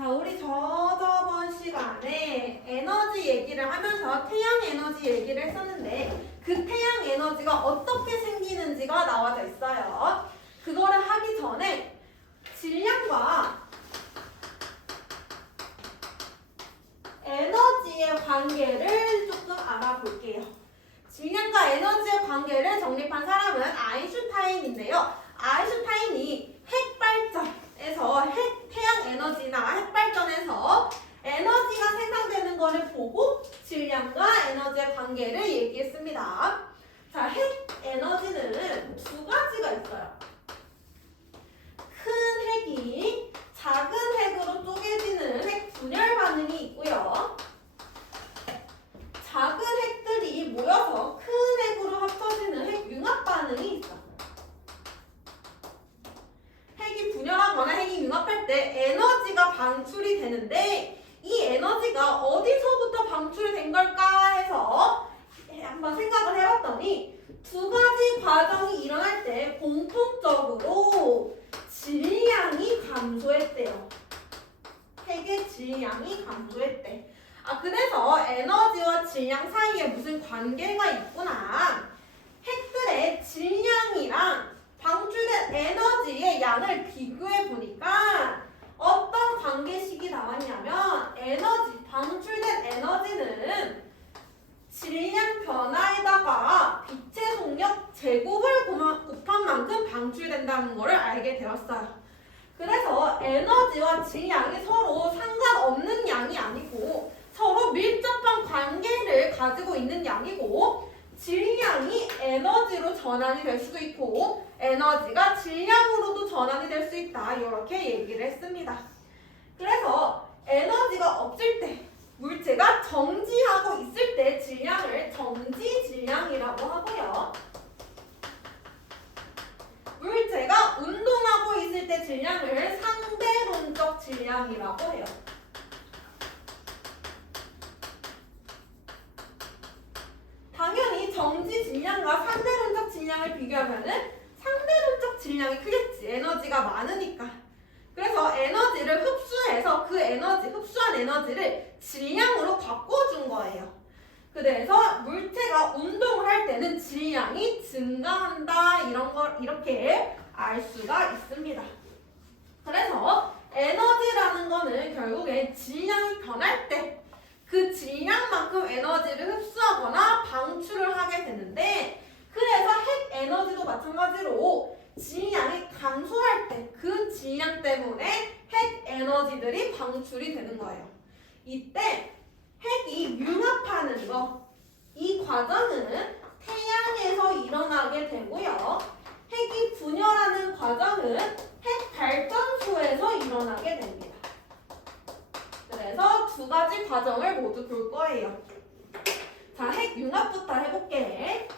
자, 우리 저번 시간에 에너지 얘기를 하면서 태양 에너지 얘기를 했었는데 그 태양 에너지가 어떻게 생기는지가 나와져 있어요. 그거를 하기 전에 질량과 에너지의 관계를 조금 알아볼게요. 질량과 에너지의 관계를 정립한 사람은 아인슈타인인데요. 아인슈타인이 핵발전에서 태양 에너지나 핵발전에서 에너지가 생성되는 것을 보고 질량과 에너지의 관계를 얘기했습니다. 자, 핵 에너지는 두 가지가 있어요. 큰 핵이 작은 핵으로 쪼개지는 핵 분열 반응이 있고요. 작은 핵들이 모여서 큰 핵으로 합쳐지는 핵 융합 반응이 있어. 핵이 분열하거나 핵이 융합할 때 에너지가 방출이 되는데 이 에너지가 어디서부터 방출이 된 걸까 해서 한번 생각을 해봤더니 두 가지 과정이 일어날 때 공통적으로 질량이 감소했대요. 핵의 질량이 감소했대. 그래서 에너지와 질량 사이에 무슨 관계가 있구나. 핵들의 질량이랑 방출된 에너지의 양을 비교해 보니까 어떤 관계식이 나왔냐면 방출된 에너지는 질량 변화에다가 빛의 속력 제곱을 곱한 만큼 방출된다는 것을 알게 되었어요. 그래서 에너지와 질량이 서로 상관없는 양이 아니고 서로 밀접한 관계를 가지고 있는 양이고 질량이 에너지로 전환이 될 수도 있고 에너지가 질량으로도 전환이 될 수 있다. 이렇게 얘기를 했습니다. 그래서 에너지가 없을 때 물체가 정지하고 있을 때 질량을 정지 질량이라고 하고요. 물체가 운동하고 있을 때 질량을 상대론적 질량이라고 해요. 당연히 정지 질량과 상대론적 질량을 비교하면은 상대론적 질량이 크겠지. 에너지가 많으니까. 그래서 에너지를 흡수해서 흡수한 에너지를 질량으로 바꿔준 거예요. 그래서 물체가 운동을 할 때는 질량이 증가한다. 이런 걸 이렇게 알 수가 있습니다. 그래서 에너지라는 거는 결국에 질량이 변할 때 그 질량만큼 에너지를 흡수하거나 방출을 하게 되는데 그래서 핵 에너지도 마찬가지로 질량이 감소할 때 그 질량 때문에 핵 에너지들이 방출이 되는 거예요. 이때 핵이 융합하는 거, 이 과정은 태양에서 일어나게 되고요. 핵이 분열하는 과정은 핵 발전소에서 일어나게 됩니다. 그래서 두 가지 과정을 모두 볼 거예요. 자, 핵 융합부터 해볼게.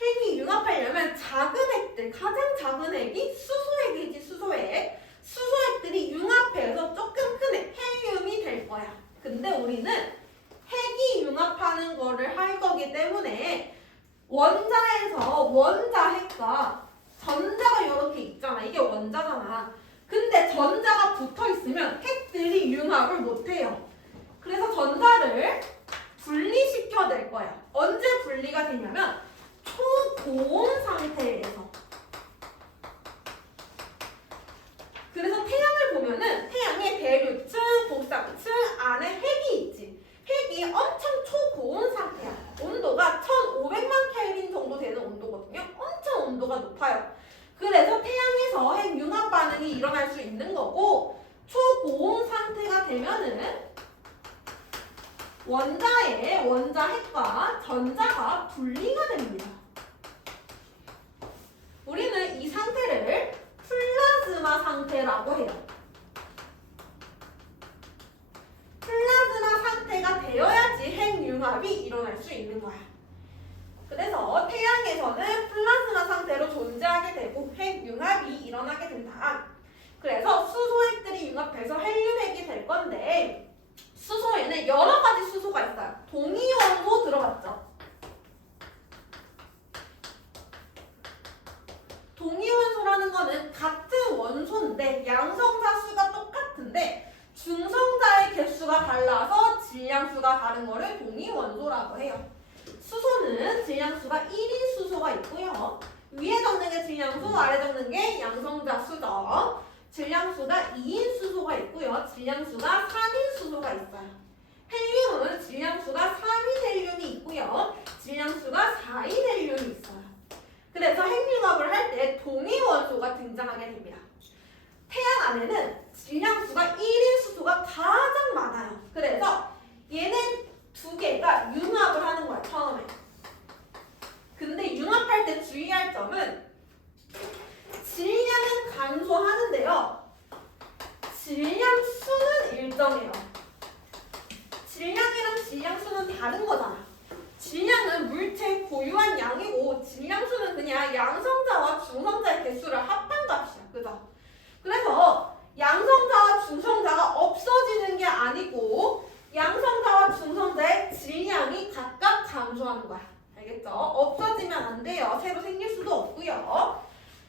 핵이 융합하려면 작은 핵들, 가장 작은 핵이 수소핵이지, 수소핵. 수소핵들이 융합해서 조금 큰 핵, 헬륨이 될 거야. 근데 우리는 핵이 융합하는 거를 할 거기 때문에 원자에서 원자핵과 전자가 이렇게 있잖아. 이게 원자잖아. 근데 전자가 붙어 있으면 핵들이 융합을 못 해요. 그래서 전자를 분리시켜낼 거야. 언제 분리가 되냐면 초고온 상태에서. 그래서 태양을 보면은 태양의 대류층, 곡상층 안에 핵이 있지. 핵이 엄청 초고온 상태야. 온도가 1500만 켈빈 정도 되는 온도거든요. 엄청 온도가 높아요. 그래서 태양에서 핵 융합 반응이 일어날 수 있는 거고 초고온 상태가 되면은 원자핵과 전자가 분리가 됩니다. 우리는 이 상태를 플라즈마 상태라고 해요. 플라즈마 상태가 되어야지 핵융합이 일어날 수 있는 거야. 그래서 태양에서는 플라즈마 상태로 존재하게 되고 핵융합이 일어나게 된다. 그래서 수소핵들이 융합해서 헬륨핵이 될 건데 수소에는 여러 가지 수소가 있어요. 동위원소 들어봤죠? 동위원소라는 거는 같은 원소인데 양성자 수가 똑같은데 중성자의 개수가 달라서 질량수가 다른 거를 동위원소라고 해요. 수소는 질량수가 1인 수소가 있고요. 위에 적는 게 질량수, 아래 적는 게 양성자 수죠. 질량수가 2인 수소가 있고요. 질량수가 3인 수소가 있어요. 헬륨은 질량수가 3인 헬륨이 있고요. 질량수가 4인 헬륨이 있어요. 그래서 핵융합을 할 때 동위원소가 등장하게 됩니다. 태양 안에는 질량수가 1인 수소가 가장 많아요. 그래서 얘네 두 개가 융합을 하는 거야, 처음에. 근데 융합할 때 주의할 점은 질량은 감소하는데요. 질량수는 일정해요. 질량이랑 질량수는 다른 거잖아. 질량은 물체의 고유한 양이고 질량수는 그냥 양성자와 중성자의 개수를 합한 값이야. 그죠? 그래서 양성자와 중성자가 없어지는 게 아니고 양성자와 중성자의 질량이 각각 감소하는 거야. 알겠죠? 없어지면 안 돼요. 새로 생길 수도 없고요.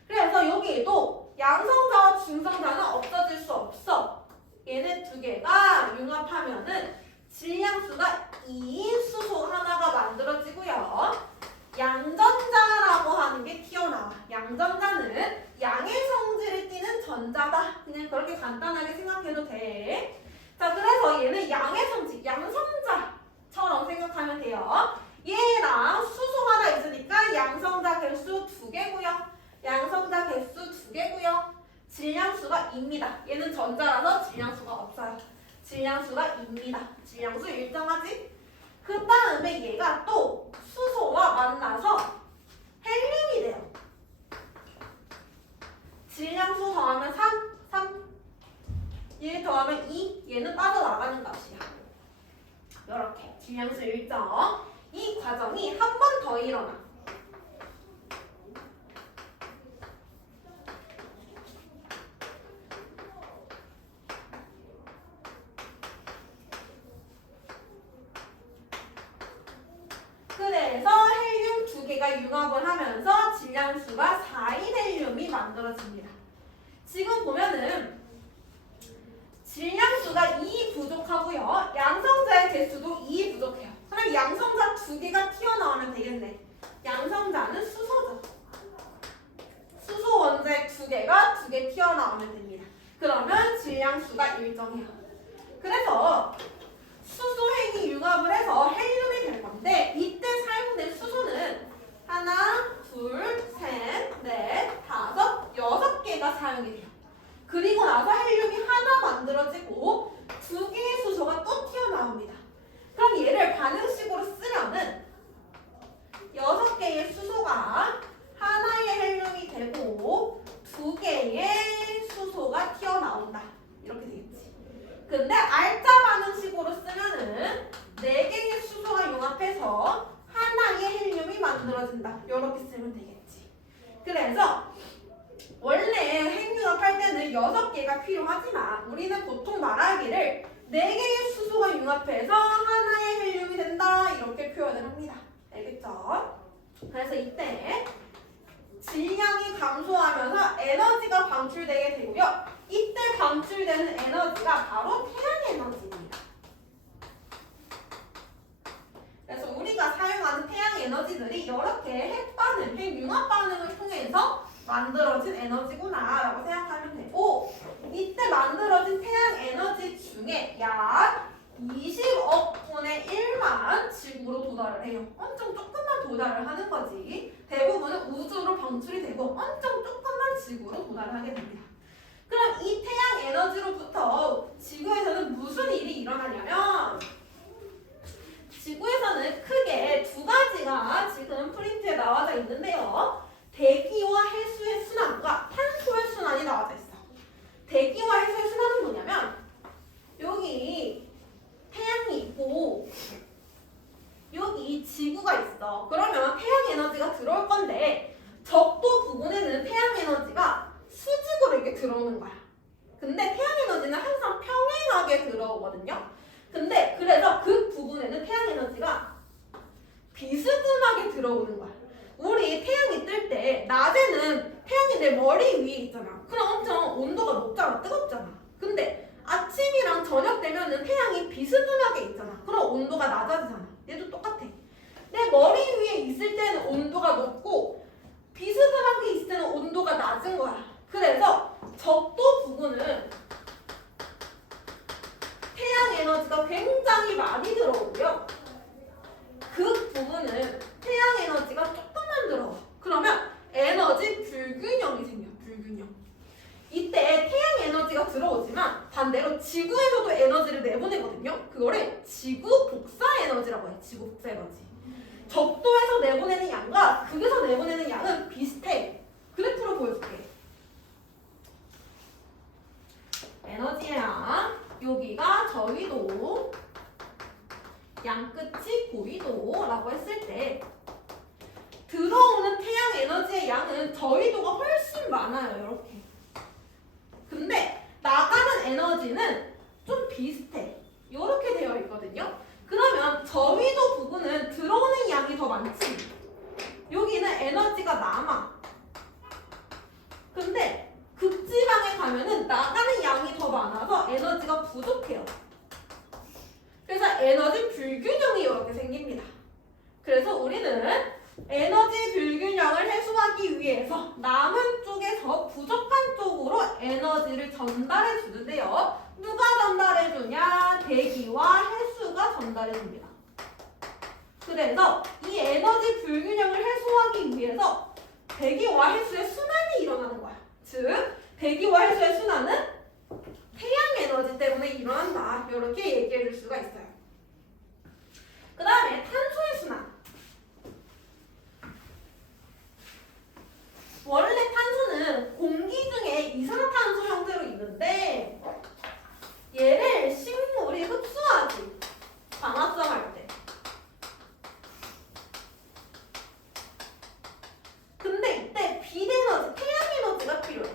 그래서 여기에도 양성자와 중성자는 없어질 수 없어. 얘네 두 개가 융합하면은 질량수가 2인 수소 하나가 만들어지고요. 양전자라고 하는 게 튀어나와. 양전자는 양의 성질을 띠는 전자다. 그냥 그렇게 간단하게 생각해도 돼. 자, 그래서 얘는 양의 성질, 양성자처럼 생각하면 돼요. 얘랑 수소 하나 있으니까 양성자 개수 2개고요. 양성자 개수 2개고요. 질량수가 2입니다. 얘는 전자라서 질량수가 없어요. 질량수가 2입니다. 질량수 일정하지? 그 다음에 얘가 또 수소와 만나서 헬륨이 돼요. 질량수 더하면 3. 얘 더하면 2. 얘는 빠져나가는 값이야. 이렇게 질량수 일정. 이 과정이 한 번 더 일어나. 그래서 헬륨 2개가 융합을 하면서 질량수가 4인 헬륨이 만들어집니다. 지금 보면은 질량수가 2 부족하고요. 양성자의 개수도 2 부족해요. 그럼 양성자 2개가 튀어나오면 되겠네. 양성자는 수소죠. 수소 원자의 2개가 2개 튀어나오면 됩니다. 그러면 질량수가 일정해요. 그래서 수소핵이 융합을 해서 헬륨이 될 건데 이때 사용된 수소는 하나, 둘, 셋, 넷, 다섯, 6개가 사용이 돼요. 그리고 나서 헬륨이 하나 만들어지고 2개의 수소가 또 튀어나옵니다. 그럼 얘를 반응식으로 쓰면은 6개의 수소가 하나의 헬륨이 되고 2개의 수소가 튀어나온다. 이렇게 되겠지. 근데 알짜 반응식으로 쓰면은 4개의 수소가 융합해서 하나의 헬륨이 만들어진다. 이렇게 쓰면 되겠지. 그래서 원래 핵융합할 때는 6개가 필요하지만 우리는 보통 말하기를 4개의 수소가 융합해서 하나의 헬륨이 된다. 이렇게 표현을 합니다. 알겠죠? 그래서 이때 질량이 감소하면서 에너지가 방출되게 되고요. 이때 방출되는 에너지가 바로 태양 에너지입니다. 그래서 우리가 사용하는 태양 에너지들이 이렇게 핵반응, 핵융합 반응을 통해서 만들어진 에너지구나 라고 생각하면 되고 이때 만들어진 태양 에너지 중에 약 20억 분의 1만 지구로 도달을 해요. 엄청 조금만 도달을 하는 거지. 대부분은 우주로 방출이 되고 엄청 조금만 지구로 도달을 하게 됩니다. 그럼 이 태양 에너지로부터 지구에서는 무슨 일이 일어나냐면 지구에서는 크게 2가지가 지금 프린트에 나와져 있는데요. 대기와 해수의 순환과 탄소의 순환이 나와져 있어. 대기와 해수의 순환은 뭐냐면 여기 태양이 있고 여기 지구가 있어. 그러면 태양 에너지가 들어올 건데 적도 부분에는 태양 에너지가 수직으로 이렇게 들어오는 거야. 근데 태양 에너지는 항상 평행하게 들어오거든요. 근데 그래서 그 부분에는 태양 에너지가 비스듬하게 들어오는 거야. 우리 태양이 뜰 때 낮에는 태양이 내 머리 위에 있잖아. 그럼 엄청 온도가 높잖아. 뜨겁잖아. 근데 아침이랑 저녁 되면은 태양이 비스듬하게 있잖아. 그럼 온도가 낮아지잖아. 얘도 똑같아. 내 머리 위에 있을 때는 온도가 높고 비스듬하게 있을 때는 온도가 낮은 거야. 그래서 적도 부근은 태양 에너지가 굉장히 많이 들어오고요. 극 부근은 태양 에너지가 조금만 들어와. 그러면 에너지 불균형이 생겨. 불균형. 이때 태양 에너지가 들어오지만 반대로 지구에서도 에너지를 내보내거든요. 그거를 지구 복사 에너지라고 해요. 지구 복사 에너지. 적도에서 내보내는 양과 극에서 내보내는 양은 비슷해. 그래프로 보여줄게. 에너지랑 여기가 저위도, 양 끝이 고위도라고 했을 때 들어오는 태양 에너지의 양은 저위도가 훨씬 많아요. 이렇게. 근데 나가는 에너지는 좀 비슷해. 이렇게 되어 있거든요. 그러면 저위도 부분은 들어오는 양이 더 많지. 여기는 에너지가 남아. 근데 극지방에 가면은 나가는 양이 더 많아서 에너지가 부족해요. 그래서 에너지 불균형이 이렇게 생깁니다. 그래서 우리는 에너지 불균형을 해소하기 위해서 남은 쪽에서 부족한 쪽으로 에너지를 전달해 주는데요. 누가 전달해 주냐? 대기와 해수가 전달해 줍니다. 그래서 이 에너지 불균형을 해소하기 위해서 대기와 해수의 순환이 일어나는 거야. 즉, 대기와 해수의 순환은 태양 에너지 때문에 일어난다. 이렇게 얘기해 줄 수가 있어요. 그 다음에 탄소의 순환. 원래 탄소는 공기 중에 이산화탄소 형태로 있는데 얘를 식물이 흡수하지. 방합성할 때. 근데 이때 빛에너지, 태양 에너지가 필요해.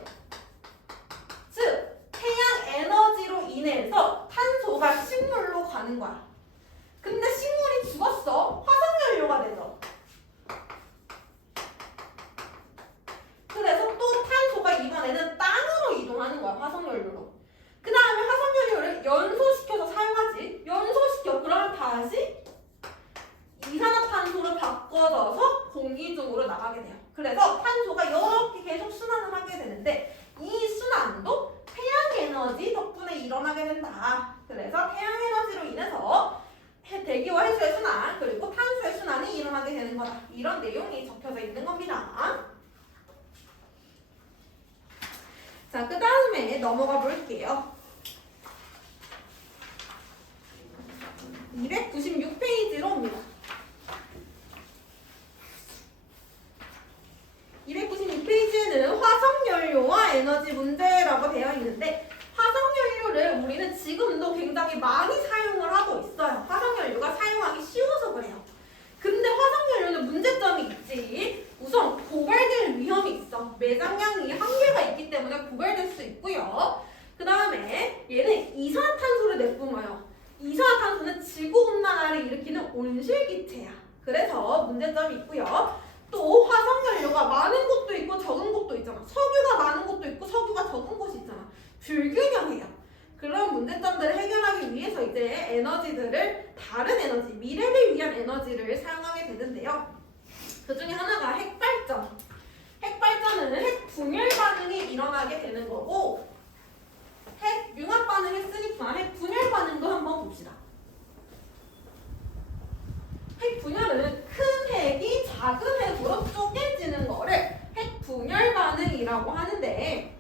즉, 태양 에너지로 인해서 탄소가 식물로 가는 거야. 근데 식물이 죽었어. 화석연료가 되죠. 그래서 또 탄소가 이번에는 땅으로 이동하는 거야. 화석연료로. 그 다음에 화석연료를 연소시켜서 사용하지. 연소시켜. 그러면 다시 이산화탄소로 바꿔져서 공기 중으로 나가게 돼요. 그래서 탄소가 이렇게 계속 순환을 하게 되는데 이 순환도 태양 에너지 덕분에 일어나게 된다. 그래서 태양 에너지로 인해서 대기와 해수의 순환 그리고 탄소의 순환이 일어나게 되는 거다. 이런 내용이 적혀져 있는 겁니다. 자, 그 다음에 넘어가 볼게요. 296페이지로 옵니다. 296페이지에는 화석연료와 에너지 문제라고 되어 있는데 화석연료를 우리는 지금도 굉장히 많이 사용을 하고 있어요. 화석연료가 사용하기 쉬워서 그래요. 근데 화석연료는 문제점이 있지. 우선 고갈될 위험이 있어. 매장량이 한계가 있기 때문에 고갈될 수 있고요. 그 다음에 얘는 이산화탄소를 내뿜어요. 이산화탄소는 지구온난화를 일으키는 온실기체야. 그래서 문제점이 있고요. 또 화석연료가 많은 곳도 있고 적은 곳도 있잖아. 석유가 많은 곳도 있고 석유가 적은 곳이 있잖아. 불균형해요. 그런 문제점들을 해결하기 위해서 이제 에너지들을 다른 에너지, 미래를 위한 에너지를 사용하게 되는데요. 그 중에 하나가 핵발전. 핵발전은 핵 분열 반응이 일어나게 되는 거고 핵 융합 반응 했으니까 핵 분열 반응도 한번 봅시다. 핵 분열은 큰 핵이 작은 핵으로 쪼개지는 거를 핵 분열 반응이라고 하는데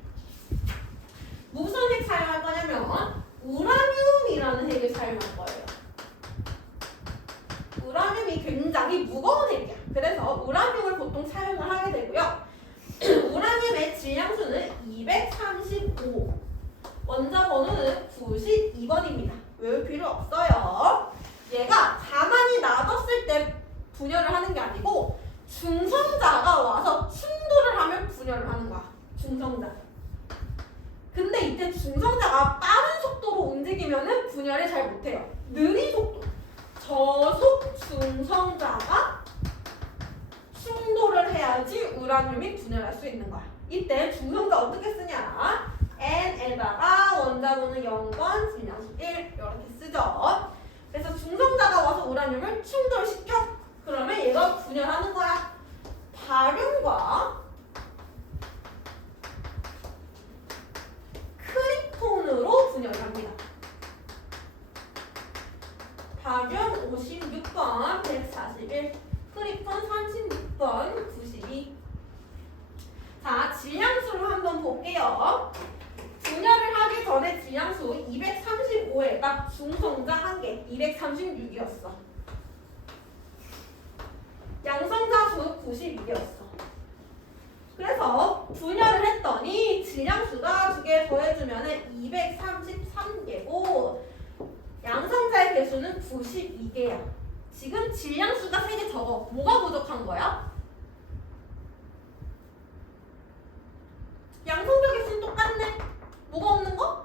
무슨 핵 사용할 거냐면 우라늄이라는 핵을 사용할 거예요. 우라늄이 굉장히 무거운 핵이야. 그래서 우라늄을 보통 사용을 하게 되고요. 우라늄의 질량수는 235. 원자 번호는 92번입니다. 외울 필요 없어요. 얘가 가만히 놔뒀을 때 분열을 하는 게 아니고 중성자가 와서 충돌을 하면 분열을 하는 거야. 중성자. 근데 이때 중성자가 빠른 속도로 움직이면은 분열을 잘 못해요. 느린 속도. 저속 중성자가 충돌을 해야 있어야지 우라늄이 분열할 수 있는 거야. 이때 중성자 어떻게 쓰냐? N에다가 원자번호 0번, 질량수 1 이렇게 쓰죠. 그래서 중성자가 와서 우라늄을 충돌시켜. 그러면 얘가 분열하는 거야. 바륨과 크리톤으로 분열합니다. 바륨 56번, 141, 크리톤 36번, 92. 자, 질량수를 한번 볼게요. 분열을 하기 전에 질량수 235에다 중성자 1개 236이었어. 양성자 수 92였어. 그래서 분열을 했더니 질량수가 2개 더해주면 233개고 양성자의 개수는 92개야. 지금 질량수가 3개 적어. 뭐가 부족한 거야? 양성자 개수는 똑같네. 뭐가 없는 거?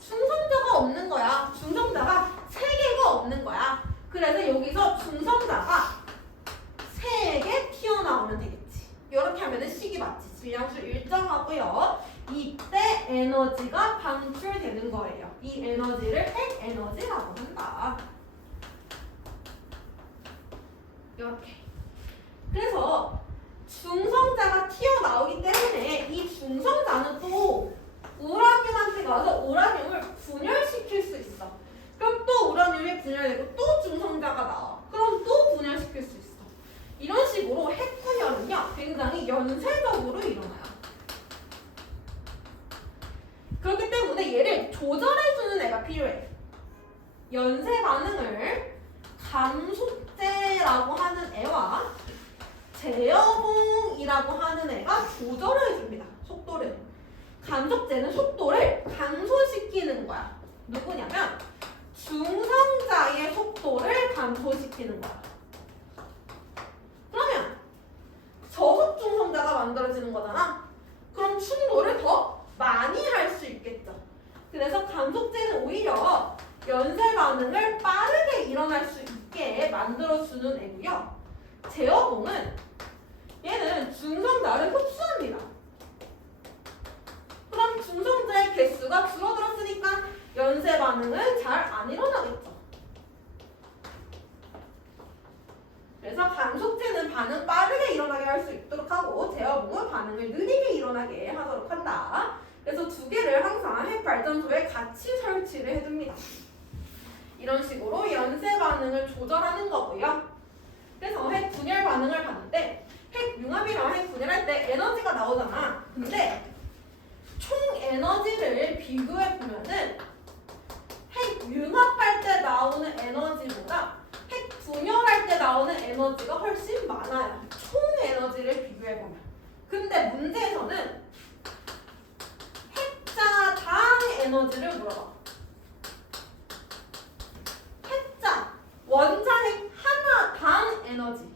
중성자가 없는 거야. 중성자가 3개가 없는 거야. 그래서 여기서 중성자가 3개 튀어나오면 되겠지. 이렇게 하면 식이 맞지. 질량수 일정하고요. 이때 에너지가 방출되는 거예요. 이 에너지를 핵 에너지라고 한다. 이렇게. 그래서 중성자가 튀어나오기 때문에 이 중성자는 또 우라늄한테 가서 우라늄을 분열시킬 수 있어. 그럼 또 우라늄이 분열되고 또 중성자가 나와. 그럼 또 분열시킬 수 있어. 이런 식으로 핵 분열은요 굉장히 연쇄적으로 일어나요. 그렇기 때문에 얘를 조절해주는 애가 필요해. 연쇄 반응을 감속제라고 하는 애와 제어봉이라고 하는 애가 조절해줍니다. 속도를. 감속제는 속도를 감소시키는 거야. 누구냐면 중성자의 속도를 감소시키는 거야. 그러면 저속 중성자가 만들어지는 거잖아. 그럼 충돌을 더 많이 할 수 있겠죠. 그래서 감속제는 오히려 연쇄 반응을 빠르게 일어날 수 있게 만들어주는 애고요. 제어봉은 얘는 중성자를 흡수합니다. 그럼 중성자의 개수가 줄어들었으니까 연쇄 반응은 잘 안 일어나겠죠. 그래서 감속제는 반응 빠르게 일어나게 할 수 있도록 하고 제어봉은 반응을 느리게 일어나게 하도록 한다. 그래서 2개를 항상 핵발전소에 같이 설치를 해줍니다. 이런 식으로 연쇄 반응을 조절하는 거고요. 그래서 핵 분열 반응을 봤는데 핵 융합이랑 핵 분열할 때 에너지가 나오잖아. 근데 총 에너지를 비교해 보면은 핵 융합할 때 나오는 에너지보다 핵 분열할 때 나오는 에너지가 훨씬 많아요. 총 에너지를 비교해 보면. 근데 문제에서는 핵자당 에너지를 물어봐. 핵자 원자핵 하나당 에너지.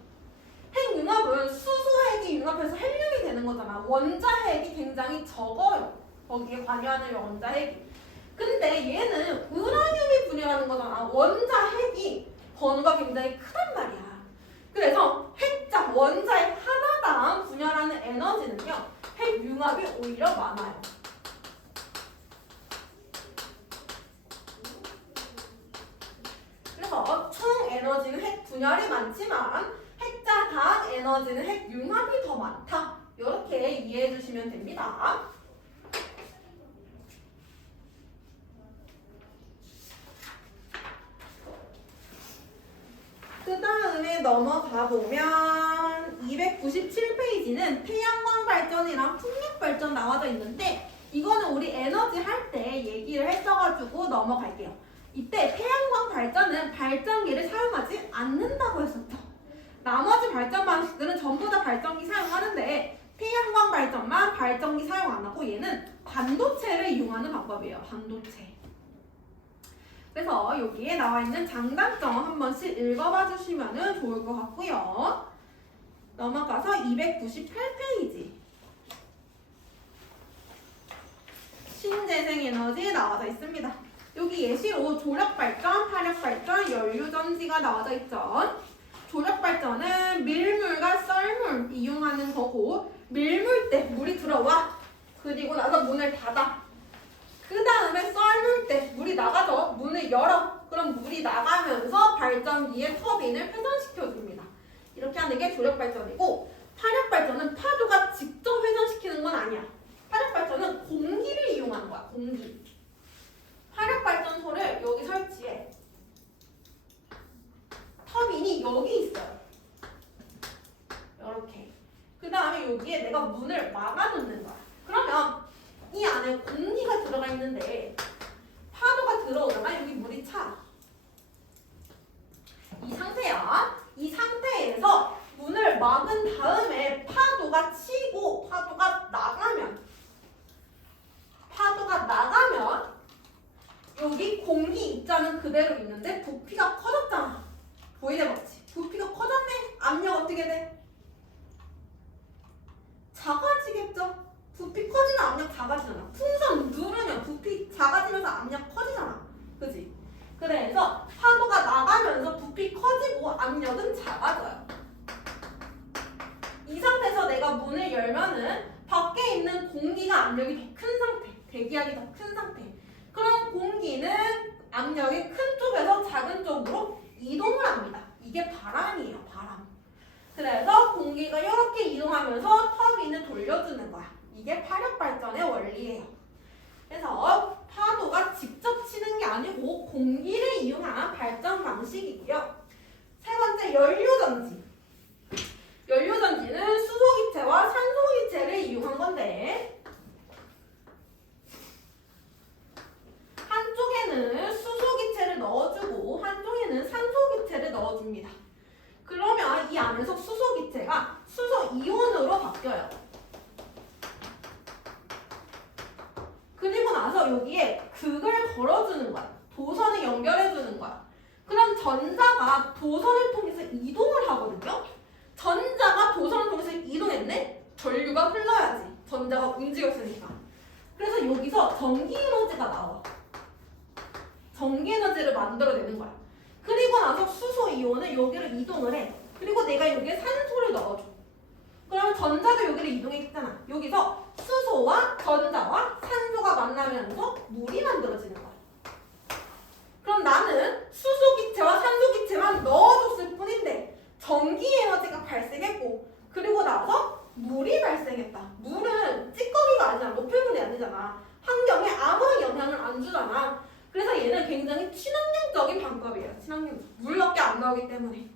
핵융합은 수소핵이 융합해서 헬륨이 되는 거잖아. 원자핵이 굉장히 적어요. 거기에 관여하는 원자핵이. 근데 얘는 우라늄이 분열하는 거잖아. 원자핵이 번호가 굉장히 크단 말이야. 그래서 핵자 원자핵 하나당 분열하는 에너지는요. 핵융합이 오히려 많아요. 그래서 총 에너지는 핵 분열이 많지만 핵자당 에너지는 핵 융합이 더 많다. 이렇게 이해해 주시면 됩니다. 그 다음에 넘어가 보면 297페이지는 태양광 발전이랑 풍력 발전 나와져 있는데 이거는 우리 에너지 할 때 얘기를 했어가지고 넘어갈게요. 이때 태양광 발전은 발전기를 사용하지 않는다고 했었죠. 나머지 발전 방식들은 전부 다 발전기 사용하는데 태양광 발전만 발전기 사용 안 하고 얘는 반도체를 이용하는 방법이에요. 반도체. 그래서 여기에 나와 있는 장단점 한 번씩 읽어봐 주시면 좋을 것 같고요. 넘어가서 298페이지. 신재생 에너지 나와져 있습니다. 여기 예시로 조력발전, 화력발전, 연료전지가 나와져 있죠. 조력발전은 밀물과 썰물 이용하는 밀물 때 물이 들어와. 그리고 나서 문을 닫아. 그 다음에 썰물 때 물이 나가죠. 문을 열어. 그럼 물이 나가면서 발전기의 터빈을 회전시켜줍니다. 이렇게 하는 게 조력발전이고, 화력발전은 파도가 직접 회전시키는 건 아니야. 화력발전은 공기를 이용하는 거야. 공기. 화력발전소를 여기 설치해. 터빈이 여기 있어요. 이렇게. 그 다음에 여기에 내가 문을 막아놓는 거야. 그러면 이 안에 공기가 들어가 있는데 파도가 들어오잖아. 여기 물이 차. 이 상태야. 이 상태에서 문을 막은 다음에 파도가 치고 파도가 나가면 여기 공기 입자는 그대로 있는데 부피가 커졌잖아. 보이네 맞지? 부피가 커졌네. 압력 어떻게 돼? 작아지겠죠? 부피 커지면 압력 작아지잖아. 풍선 누르면 부피 작아지면서 압력 커지잖아. 그지? 그래서 파도가 나가면서 부피 커지고 압력은 작아져요. 이 상태에서 내가 문을 열면은 밖에 있는 공기가 압력이 더 큰 상태, 대기압이 더 큰 상태. 그럼 공기는 압력이 큰 쪽에서 작은 쪽으로 이동을 합니다. 이게 바람이에요, 바람. 그래서 공기가 이렇게 이동하면서 터빈을 돌려주는 거야. 이게 파력발전의 원리예요. 그래서 파도가 직접 치는 게 아니고 공기를 이용한 발전 방식이고요. 세 번째, 연료전지. 연료전지는 수소기체와 산소기체를 이용한 건데 한쪽에는 수소기체를 넣어주고 한쪽에는 산소기체를 넣어줍니다. 그러면 이 안에서 수소기체가 수소이온으로 바뀌어요. 그리고 나서 여기에 극을 걸어주는 거야. 도선을 연결해주는 거야. 그럼 전자가 도선을 통해서 이동을 하거든요. 전자가 도선을 통해서 이동했네? 전류가 흘러야지. 전자가 움직였으니까. 그래서 여기서 전기에너지가 나와. 전기에너지를 만들어내는 거야. 그리고 나서 수소이온은 여기로 이동을 해. 그리고 내가 여기에 산소를 넣어줘. 그러면 전자도 여기를 이동했잖아. 여기서 수소와 전자와 산소가 만나면서 물이 만들어지는 거야. 그럼 나는 수소기체와 산소기체만 넣어줬을 뿐인데 전기에너지가 발생했고 그리고 나서 물이 발생했다. 물은 찌꺼기가 아니잖아. 노폐물이 아니잖아. 환경에 아무런 영향을 안 주잖아. 그래서 얘는 굉장히 친환경적인 방법이에요. 친환경. 물밖에 안 나오기 때문에.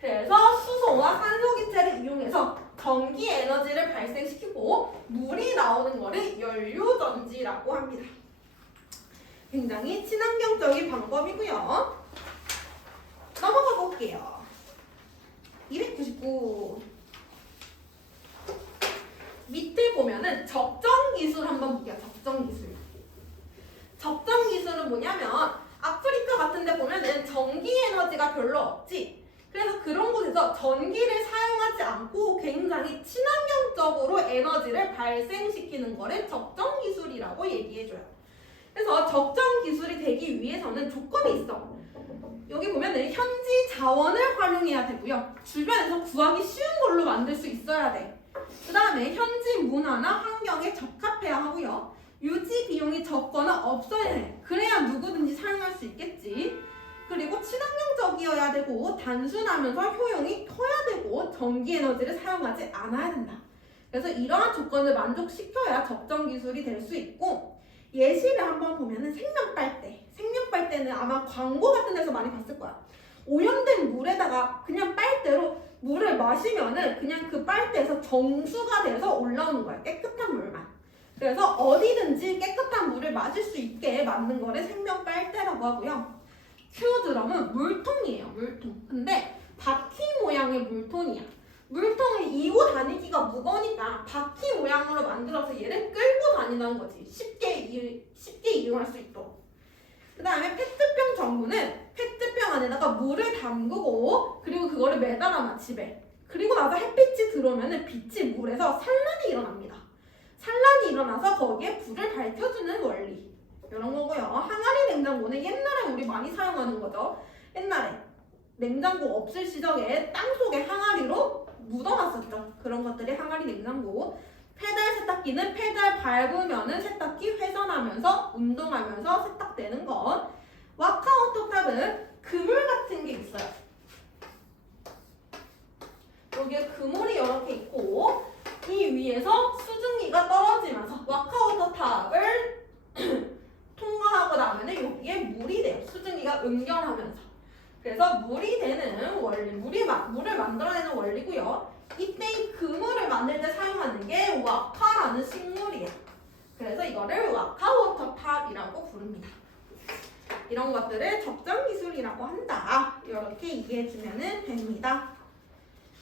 그래서 수소와 산소기체를 이용해서 전기 에너지를 발생시키고 물이 나오는 거를 연료전지라고 합니다. 굉장히 친환경적인 방법이고요. 넘어가 볼게요. 299. 밑에 보면은 적정기술 한번 볼게요. 적정기술. 적정기술은 뭐냐면 아프리카 같은 데 보면은 전기에너지가 별로 없지. 그래서 그런 곳에서 전기를 사용하지 않고 굉장히 친환경적으로 에너지를 발생시키는 거를 적정기술이라고 얘기해줘요. 그래서 적정기술이 되기 위해서는 조건이 있어. 여기 보면은 현지 자원을 활용해야 되고요. 주변에서 구하기 쉬운 걸로 만들 수 있어야 돼. 그 다음에 현지 문화나 환경에 적합해야 하고요. 유지 비용이 적거나 없어야 해. 그래야 누구든지 사용할 수 있겠지. 그리고 친환경적이어야 되고 단순하면서 효용이 커야 되고 전기에너지를 사용하지 않아야 된다. 그래서 이러한 조건을 만족시켜야 적정기술이 될 수 있고 예시를 한번 보면은 생명빨대. 생명빨대는 아마 광고 같은 데서 많이 봤을 거야. 오염된 물에다가 그냥 빨대로 물을 마시면은 그냥 그 빨대에서 정수가 돼서 올라오는 거야. 깨끗한 물만. 그래서 어디든지 깨끗한 물을 마실 수 있게 만든 거를 생명빨대라고 하고요. 큐드럼은 물통이에요. 물통. 근데 바퀴 모양의 물통이야. 물통을 이고 다니기가 무거우니까 바퀴 모양으로 만들어서 얘를 끌고 다닌다는 거지. 쉽게 이용할 수 있도록. 그 다음에 페트병 전구는 페트병 안에다가 물을 담그고 그리고 그거를 매달아놔 집에. 그리고 나서 햇빛이 들어오면 빛이 물에서 산란이 일어납니다. 산란이 일어나서 거기에 불을 밝혀주는 원리. 이런 거고요. 항아리 냉장고는 옛날에 우리 많이 사용하는 거죠. 옛날에 냉장고 없을 시절에 땅속에 항아리로 묻어놨었죠. 그런 것들이 항아리 세탁기, 냉장고. 페달 세탁기는 페달 밟으면은 세탁기 회전하면서 운동하면서 세탁되는 것. 와카오토탑은 그물 같은 게 있어요. 여기에 그물이 이렇게 있고 이 위에서 수증기가 떨어지면서 와카오토탑을 통과하고 나면은 여기에 물이 돼요. 수증기가 응결하면서. 그래서 물이 되는 원리, 물을 만들어내는 원리고요. 이때 이 그물을 만들 때 사용하는 게 와카라는 식물이에요. 그래서 이거를 와카워터탑이라고 부릅니다. 이런 것들을 적정기술이라고 한다. 이렇게 이해해주면 됩니다.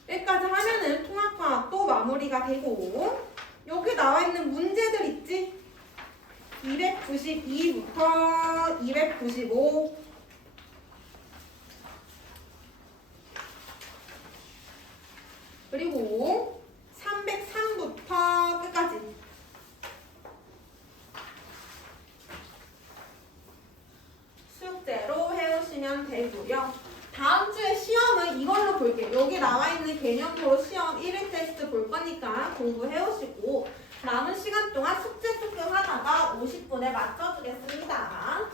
여기까지 하면은 통합과학도 마무리가 되고 여기 나와 있는 문제들 있지? 292부터 295 그리고 303부터 끝까지 숙제로 해오시면 되고요. 다음 주에 시험은 이걸로 볼게요. 여기 나와 있는 개념으로 시험 1일 테스트 볼 거니까 공부해오시고 남은 시간 동안 숙제 조금 하다가 50분에 맞춰주겠습니다.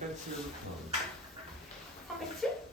307부터 307?